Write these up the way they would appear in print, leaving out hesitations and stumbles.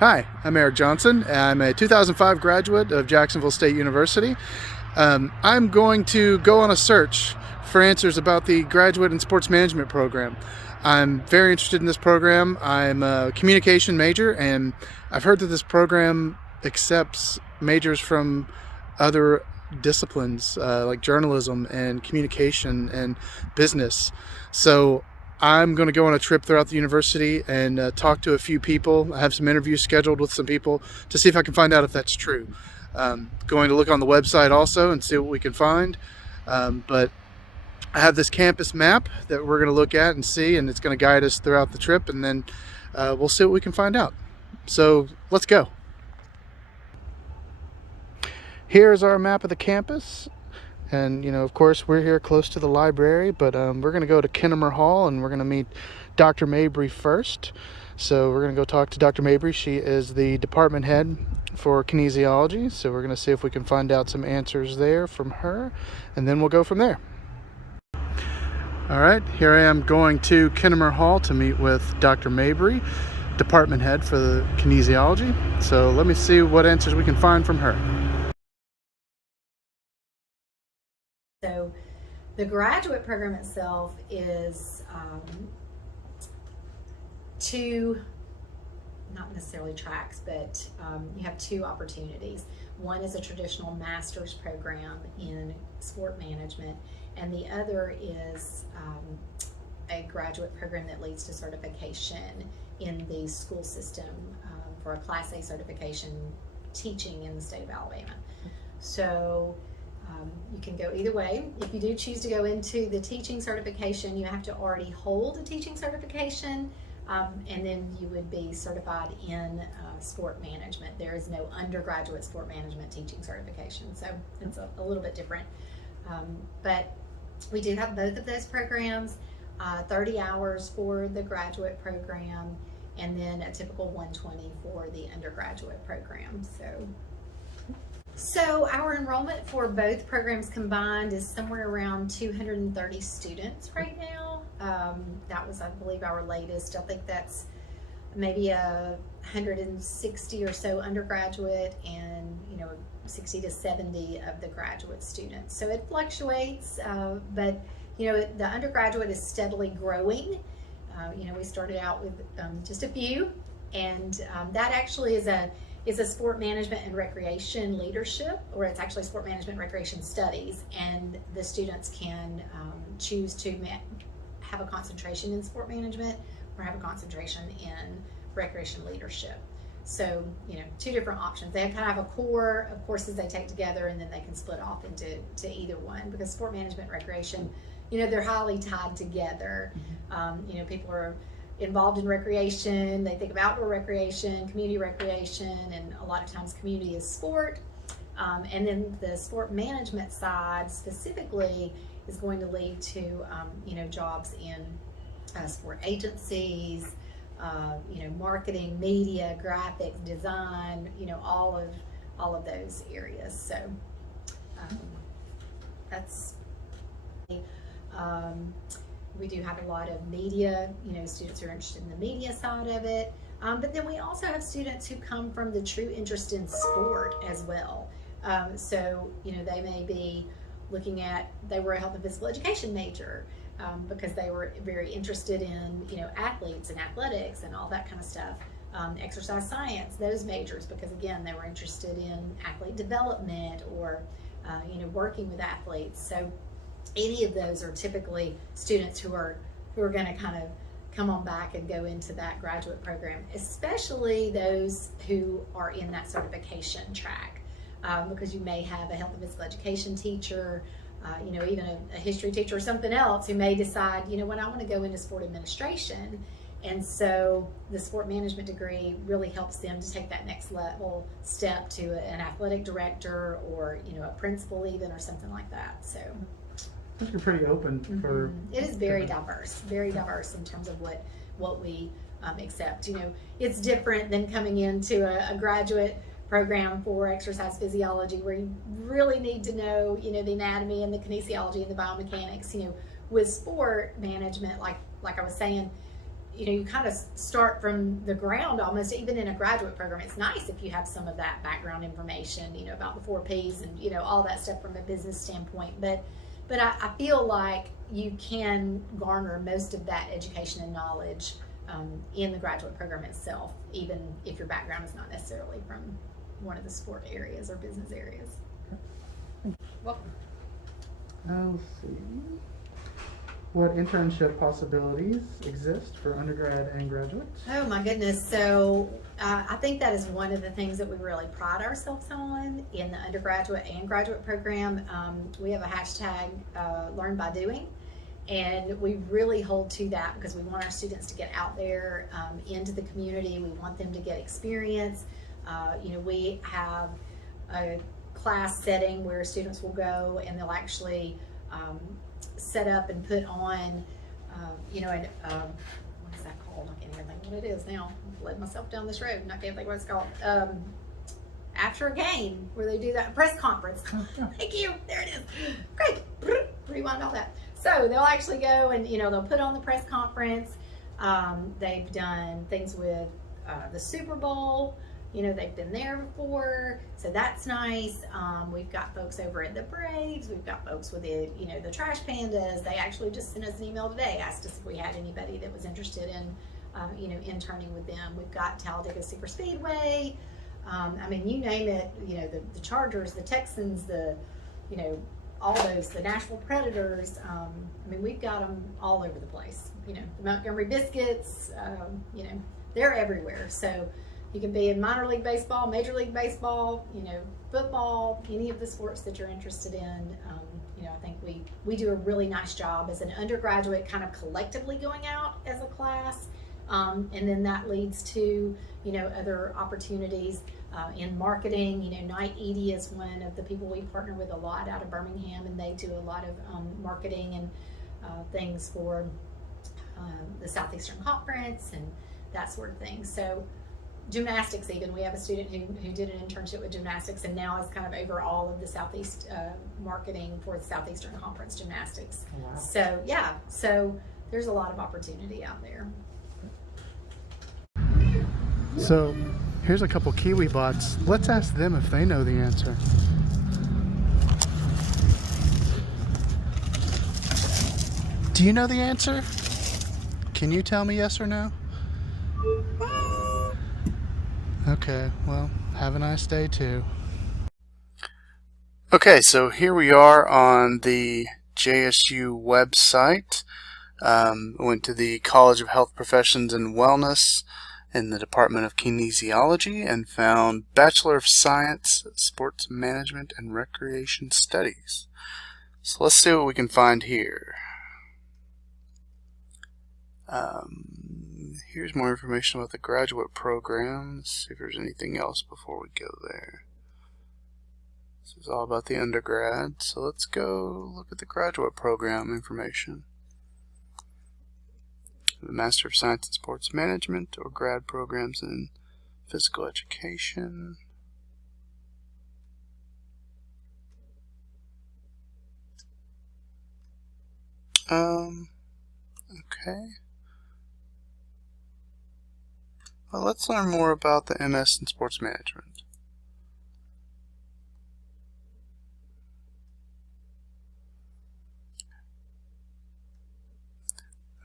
Hi, I'm Eric Johnson. I'm a 2005 graduate of Jacksonville State University. I'm going to go on a search for answers about the Graduate in Sports Management program. I'm very interested in this program. I'm a communication major, and I've heard that this program accepts majors from other disciplines like journalism and communication and business. So I'm going to go on a trip throughout the university and talk to a few people. I have some interviews scheduled with some people to see if I can find out if that's true. Going to look on the website also and see what we can find. But I have this campus map that we're going to look at and see, and it's going to guide us throughout the trip, and then we'll see what we can find out. So let's go. Here's our map of the campus. And, of course, we're here close to the library, but we're going to go to Kennemer Hall, and we're going to meet Dr. Mabry first. So we're going to go talk to Dr. Mabry. She is the department head for kinesiology. So we're going to see if we can find out some answers there from her, and then we'll go from there. All right, here I am going to Kennemer Hall to meet with Dr. Mabry, department head for the kinesiology. So let me see what answers we can find from her. So the graduate program itself is two, not necessarily tracks, but you have two opportunities. One is a traditional master's program in sport management, and the other is a graduate program that leads to certification in the school system for a Class A certification teaching in the state of Alabama. So you can go either way. If you do choose to go into the teaching certification, you have to already hold a teaching certification, and then you would be certified in sport management. There is no undergraduate sport management teaching certification, so it's a little bit different. But we do have both of those programs, 30 hours for the graduate program, and then a typical 120 for the undergraduate program. So our enrollment for both programs combined is somewhere around 230 students right now. That was, I believe, our latest. I think that's maybe 160 or so undergraduate and 60 to 70 of the graduate students. So it fluctuates, but the undergraduate is steadily growing. We started out with just a few, and that actually is a sport management and recreation leadership, or it's actually sport management and recreation studies, and the students can choose to have a concentration in sport management or have a concentration in recreation leadership. So, two different options. They kind of have a core of courses they take together, and then they can split off into either one, because sport management and recreation, they're highly tied together. People are involved in recreation, they think of outdoor recreation, community recreation, and a lot of times community is sport. And then the sport management side specifically is going to lead to jobs in sport agencies, marketing, media, graphics, design, all of those areas. So that's we do have a lot of media, students who are interested in the media side of it. But then we also have students who come from the true interest in sport as well. So, they may be looking at, they were a health and physical education major because they were very interested in, athletes and athletics and all that kind of stuff. Exercise science, those majors, because again, they were interested in athlete development or, working with athletes. So any of those are typically students who are going to kind of come on back and go into that graduate program, especially those who are in that certification track, because you may have a health and physical education teacher, even a history teacher or something else who may decide, what, I want to go into sport administration. And so the sport management degree really helps them to take that next level step to an athletic director or, a principal even, or something like that. So I think you're pretty open for. It is very diverse in terms of what we accept. It's different than coming into a graduate program for exercise physiology, where you really need to know, the anatomy and the kinesiology and the biomechanics. With sport management, like I was saying, you kind of start from the ground almost, even in a graduate program. It's nice if you have some of that background information, about the 4 Ps and, all that stuff from a business standpoint. But I feel like you can garner most of that education and knowledge in the graduate program itself, even if your background is not necessarily from one of the sport areas or business areas. Welcome. Let's see. What internship possibilities exist for undergrad and graduates? Oh my goodness. So I think that is one of the things that we really pride ourselves on in the undergraduate and graduate program. We have a hashtag, Learn by Doing. And we really hold to that because we want our students to get out there into the community. We want them to get experience. We have a class setting where students will go and they'll actually set up and put on, what is that called? I can't even think what it is now. I've led myself down this road and I can't think what it's called. After a game where they do that press conference. Thank you. There it is. Great. Rewind all that. So they'll actually go and, they'll put on the press conference. They've done things with the Super Bowl. They've been there before, so that's nice. We've got folks over at the Braves. We've got folks with the Trash Pandas. They actually just sent us an email today, asked us if we had anybody that was interested in, interning with them. We've got Talladega Super Speedway. You name it. The Chargers, the Texans, all those, the Nashville Predators. We've got them all over the place. The Montgomery Biscuits. They're everywhere. So. You can be in minor league baseball, major league baseball, football, any of the sports that you're interested in. I think we do a really nice job as an undergraduate kind of collectively going out as a class. And then that leads to, other opportunities in marketing. Knight Edie is one of the people we partner with a lot out of Birmingham, and they do a lot of marketing and things for the Southeastern Conference and that sort of thing. So gymnastics, even we have a student who did an internship with gymnastics and now is kind of over all of the Southeast marketing for the Southeastern Conference gymnastics. Oh, wow. So there's a lot of opportunity out there. So here's a couple Kiwi bots. Let's ask them if they know the answer. Do you know the answer? Can you tell me yes or no? Okay, well, have a nice day too. Okay, so here we are on the JSU website. Went to the College of Health Professions and Wellness in the Department of Kinesiology and found Bachelor of Science, Sports Management and Recreation Studies. So let's see what we can find here. Here's more information about the graduate program. Let's see if there's anything else before we go there. This is all about the undergrad, so let's go look at the graduate program information. The Master of Science in Sports Management or grad programs in physical education. Okay. Well, let's learn more about the MS in Sports Management.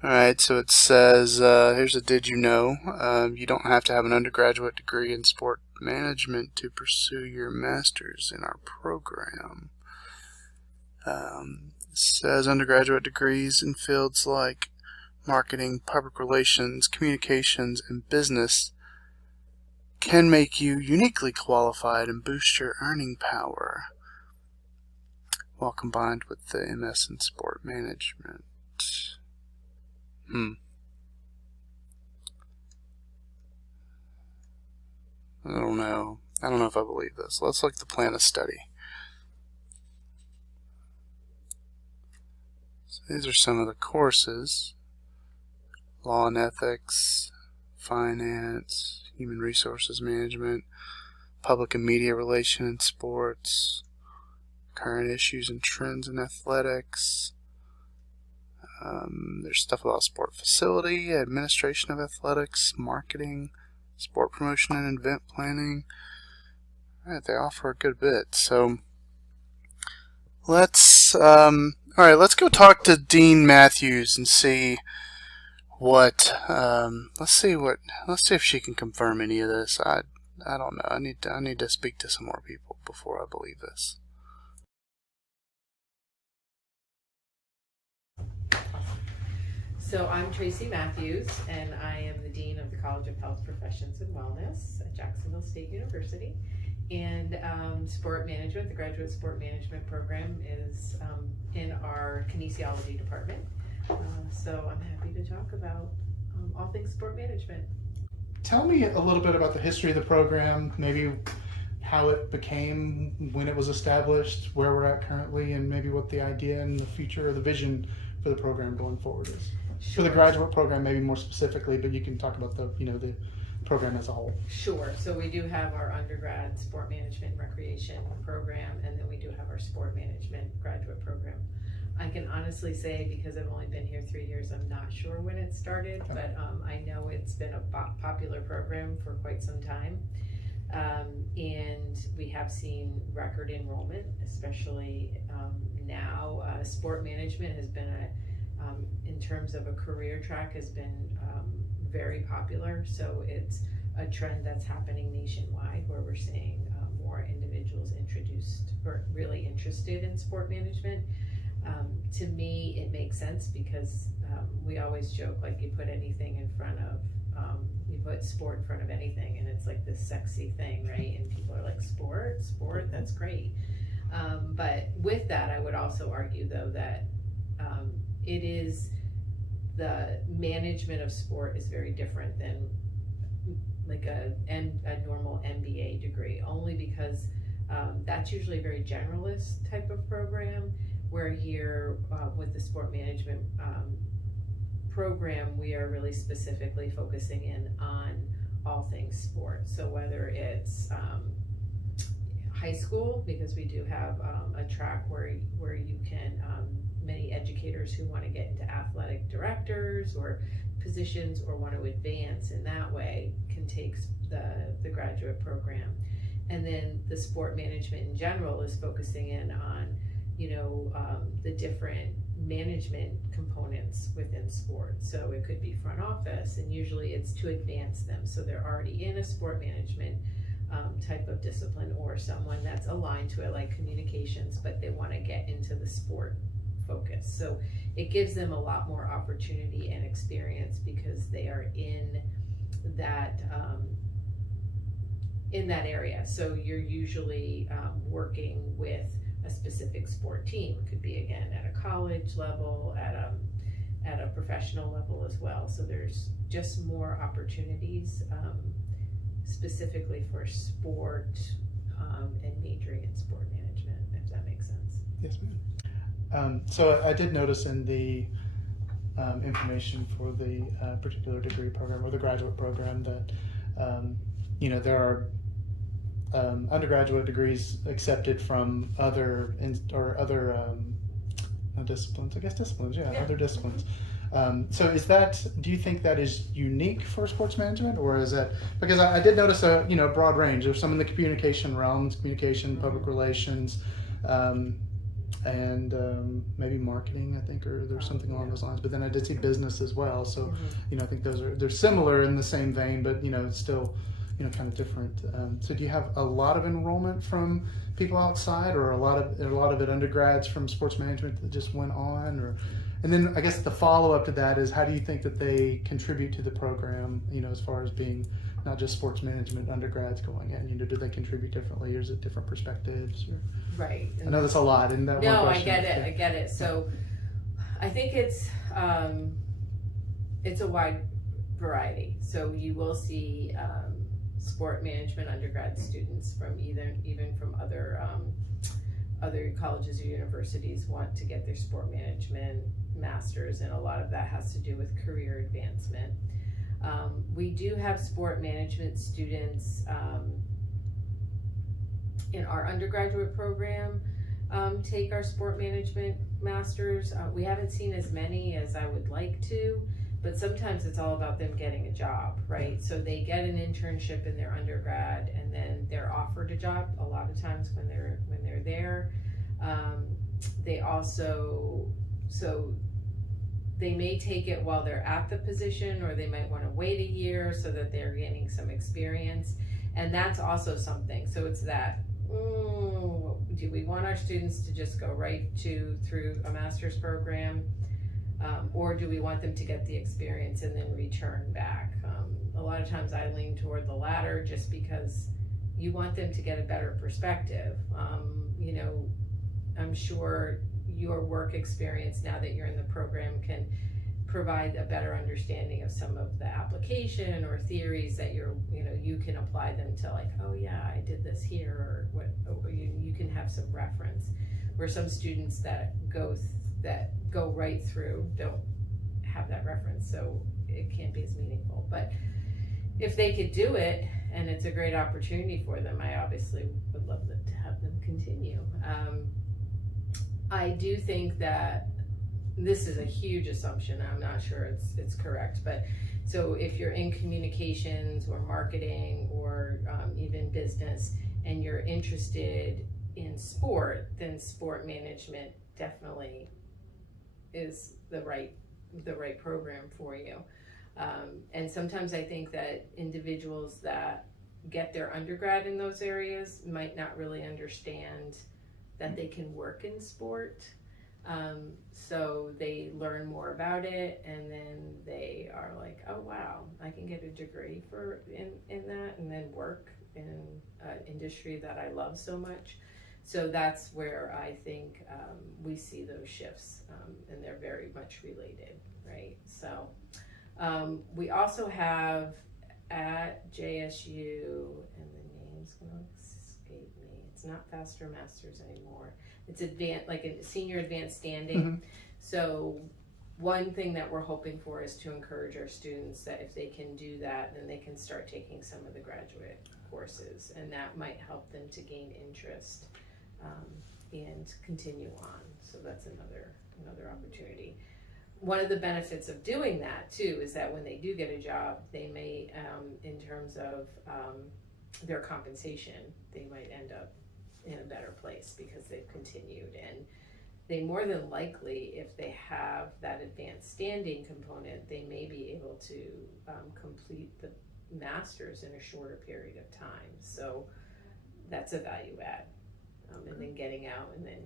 Alright, so it says, here's a did you know. You don't have to have an undergraduate degree in sport management to pursue your master's in our program. It says undergraduate degrees in fields like marketing, public relations, communications, and business can make you uniquely qualified and boost your earning power while combined with the MS in sport management. I don't know. I don't know if I believe this. Let's look at the plan of study. So these are some of the courses. Law and Ethics, Finance, Human Resources Management, Public and Media Relation in Sports, Current Issues and Trends in Athletics, There's stuff about sport facility, administration of athletics, marketing, sport promotion and event planning. All right, they offer a good bit. So let's all right. Let's go talk to Dean Matthews and see what. Let's see if she can confirm any of this. I don't know. I need to speak to some more people before I believe this. So I'm Tracy Matthews, and I am the Dean of the College of Health Professions and Wellness at Jacksonville State University. And sport management, the graduate sport management program, is in our kinesiology department. So I'm happy to talk about all things sport management. Tell me a little bit about the history of the program, maybe how it became, when it was established, where we're at currently, and maybe what the idea and the future or the vision for the program going forward is. Sure. For the graduate program, maybe more specifically, but you can talk about the program as a whole. Sure. So we do have our undergrad sport management and recreation program, and then we do have our sport management graduate program. I can honestly say, because I've only been here 3 years, I'm not sure when it started, Okay. but I know it's been a popular program for quite some time. And we have seen record enrollment, especially now. Sport management has been in terms of a career track, has been very popular. So it's a trend that's happening nationwide, where we're seeing more individuals introduced or really interested in sport management. To me, it makes sense because we always joke, like, you put anything in front of you put sport in front of anything, and it's like this sexy thing, right? And people are like, sport, that's great. But with that, I would also argue, though, that it is, the management of sport is very different than like a normal MBA degree, only because that's usually a very generalist type of program, where here with the sport management program, we are really specifically focusing in on all things sport. So whether it's high school, because we do have a track where you can, many educators who want to get into athletic directors or positions or want to advance in that way can take the graduate program. And then the sport management in general is focusing in on the different management components within sport. So it could be front office, and usually it's to advance them. So they're already in a sport management type of discipline, or someone that's aligned to it, like communications, but they want to get into the sport focus. So it gives them a lot more opportunity and experience because they are in that area. So you're usually working with a specific sport team. It could be, again, at a college level, at a professional level as well. So there's just more opportunities specifically for sport and majoring in sport management, if that makes sense. Yes, ma'am. So I did notice in the information for the particular degree program or the graduate program that there are undergraduate degrees accepted from other disciplines. I guess disciplines, yeah. Other disciplines. So do you think that is unique for sports management, or is that, because I did notice a broad range. There's some in the communication realms, communication, public relations, and maybe marketing, I think, or there's something along those lines. But then I did see business as well. So I think they're similar in the same vein, but it's still kind of different. So do you have a lot of enrollment from people outside, or a lot of it undergrads from sports management that just went on, or? And then I guess the follow-up to that is, how do you think that they contribute to the program, as far as being not just sports management undergrads going in? Do they contribute differently, or is it different perspectives? Or? Right. I know that's a lot in that one No, question. I get it. So I think it's a wide variety. So you will see sport management undergrad students from even from other colleges or universities want to get their sport management masters, and a lot of that has to do with career advancement. We do have sport management students in our undergraduate program, take our sport management masters. We haven't seen as many as I would like to, but sometimes it's all about them getting a job, right? So they get an internship in their undergrad, and then they're offered a job a lot of times when they're there. They also, so they may take it while they're at the position, or they might want to wait a year so that they're gaining some experience. And that's also something. So it's that, do we want our students to just go right through a master's program? Or do we want them to get the experience and then return back? A lot of times I lean toward the latter, just because you want them to get a better perspective. You know, I'm sure your work experience, now that you're in the program, can provide a better understanding of some of the application or theories that you can apply them to, like, oh yeah, I did this here, or what, you can have some reference. Where some students that go right through don't have that reference, so it can't be as meaningful. But if they could do it, and it's a great opportunity for them, I obviously would love to have them continue. I do think that this is a huge assumption. I'm not sure it's correct, but so if you're in communications or marketing or even business, and you're interested in sport, then sport management definitely is the right program for you. And sometimes I think that individuals that get their undergrad in those areas might not really understand that they can work in sport. So they learn more about it, and then they are like, oh wow, I can get a degree in that, and then work in an industry that I love so much. So that's where I think we see those shifts, and they're very much related, right? So we also have at JSU, and the name's gonna escape me, it's not Faster Masters anymore. It's like a senior advanced standing. Mm-hmm. So one thing that we're hoping for is to encourage our students that if they can do that, then they can start taking some of the graduate courses, and that might help them to gain interest and continue on. So that's another opportunity. One of the benefits of doing that too is that when they do get a job, they may, in terms of their compensation, they might end up in a better place because they've continued, and they more than likely, if they have that advanced standing component, they may be able to complete the master's in a shorter period of time. So that's a value add, and then getting out and then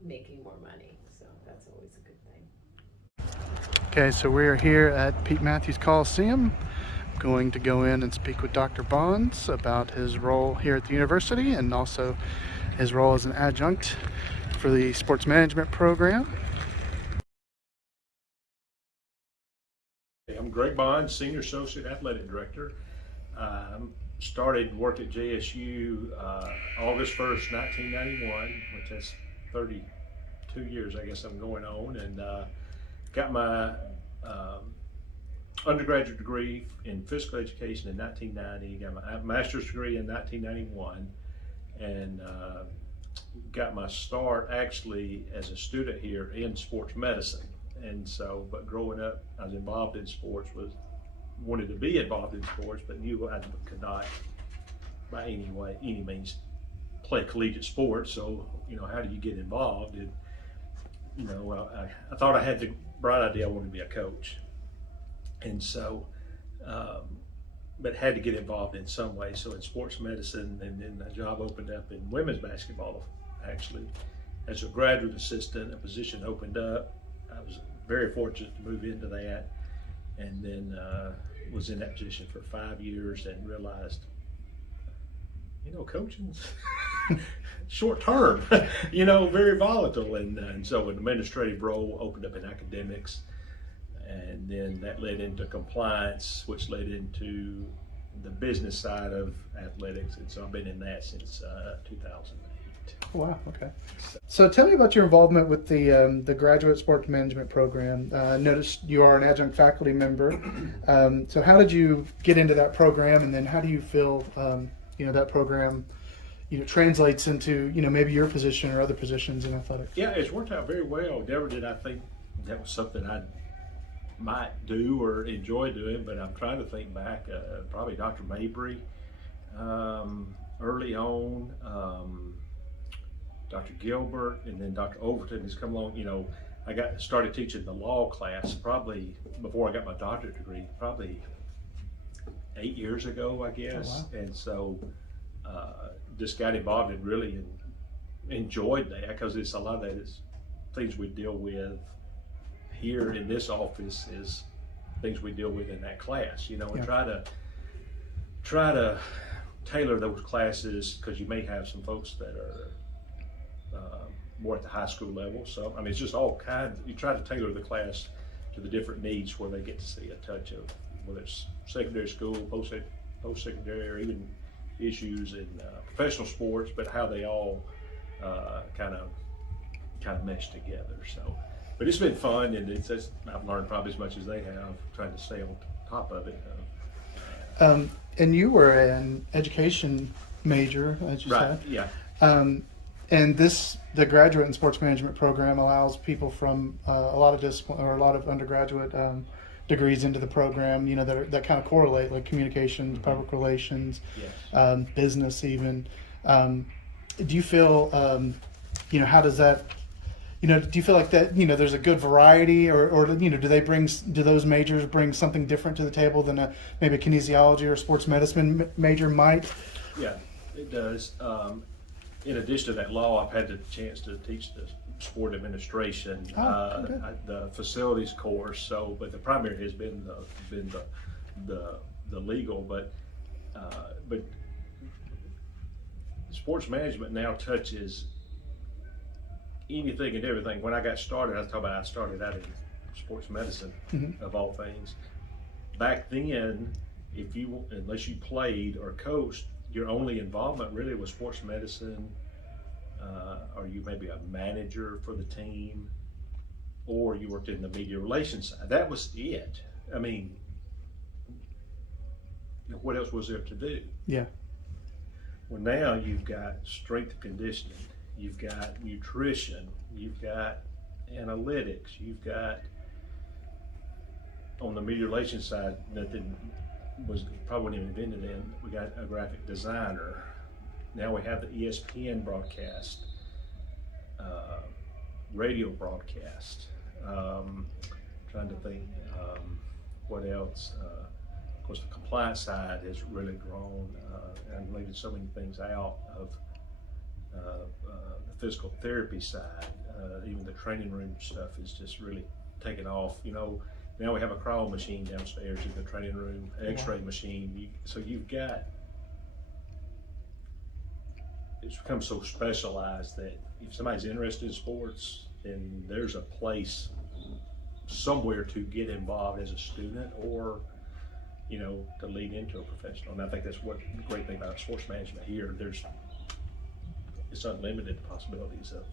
making more money. So that's always a good thing. Okay, so we are here at Pete Matthews Coliseum. Going to go in and speak with Dr. Bonds about his role here at the university, and also his role as an adjunct for the sports management program. I'm Greg Bonds, Senior Associate Athletic Director. Started work at JSU August 1st, 1991, which is 32 years I guess I'm going on, and got my undergraduate degree in physical education in 1990, got my master's degree in 1991, and got my start actually as a student here in sports medicine. And so, but growing up, I was involved in sports, wanted to be involved in sports, but knew I could not by any means play collegiate sports. So, how do you get involved? And, I thought I had the bright idea I wanted to be a coach. And so, but had to get involved in some way. So in sports medicine, and then a job opened up in women's basketball, actually. As a graduate assistant, a position opened up. I was very fortunate to move into that, and then was in that position for 5 years and realized, coaching's short term, very volatile. And so an administrative role opened up in academics. And then that led into compliance, which led into the business side of athletics. And so I've been in that since 2008. Oh, wow, okay. So tell me about your involvement with the graduate sports management program. Noticed you are an adjunct faculty member. So how did you get into that program, and then how do you feel that program translates into maybe your position or other positions in athletics. Yeah, it's worked out very well. Never did I think that was something I might do or enjoy doing, but I'm trying to think back. Probably Dr. Mabry, early on, Dr. Gilbert, and then Dr. Overton has come along. I started teaching the law class probably before I got my doctorate degree, probably 8 years ago, I guess. Oh, wow. And so just got involved and really enjoyed that, because it's a lot of that is things we deal with here in this office is things we deal with in that class, and Yeah. try to tailor those classes, because you may have some folks that are more at the high school level. So I mean, it's just all kinds. You try to tailor the class to the different needs where they get to see a touch of whether it's secondary school, post-secondary, or even issues in professional sports, but how they all kind of mesh together. So, but it's been fun, and I've learned probably as much as they have, trying to stay on top of it. And you were an education major, as you Right. said. Yeah. And the graduate in sports management program allows people from a lot of discipline or a lot of undergraduate degrees into the program, that kind of correlate, like communications, public relations, Yes. business even. Do you feel, how does that, do you feel like that, there's a good variety, or do those majors bring something different to the table than maybe a kinesiology or sports medicine major might? Yeah, it does. In addition to that law, I've had the chance to teach the sport administration, good. the facilities course. So, but the primary has been the legal. But sports management now touches anything and everything. When I got started, I started out in sports medicine, Mm-hmm. of all things. Back then, unless you played or coached, your only involvement really was sports medicine, or you maybe a manager for the team, or you worked in the media relations side. That was it. I mean, what else was there to do? Yeah. Well, now you've got strength and conditioning, you've got nutrition, you've got analytics, you've got, on the media relations side, nothing was probably wasn't even invented then. We got a graphic designer. Now we have the ESPN broadcast, radio broadcast. Trying to think what else. Of course, the compliance side has really grown and laid so many things out of the physical therapy side. Even the training room stuff is just really taken off. Now we have a cryo machine downstairs in the training room, X-ray machine. So you've got, it's become so specialized that if somebody's interested in sports, then there's a place somewhere to get involved as a student, or to lead into a professional. And I think that's what the great thing about sports management here. It's unlimited possibilities of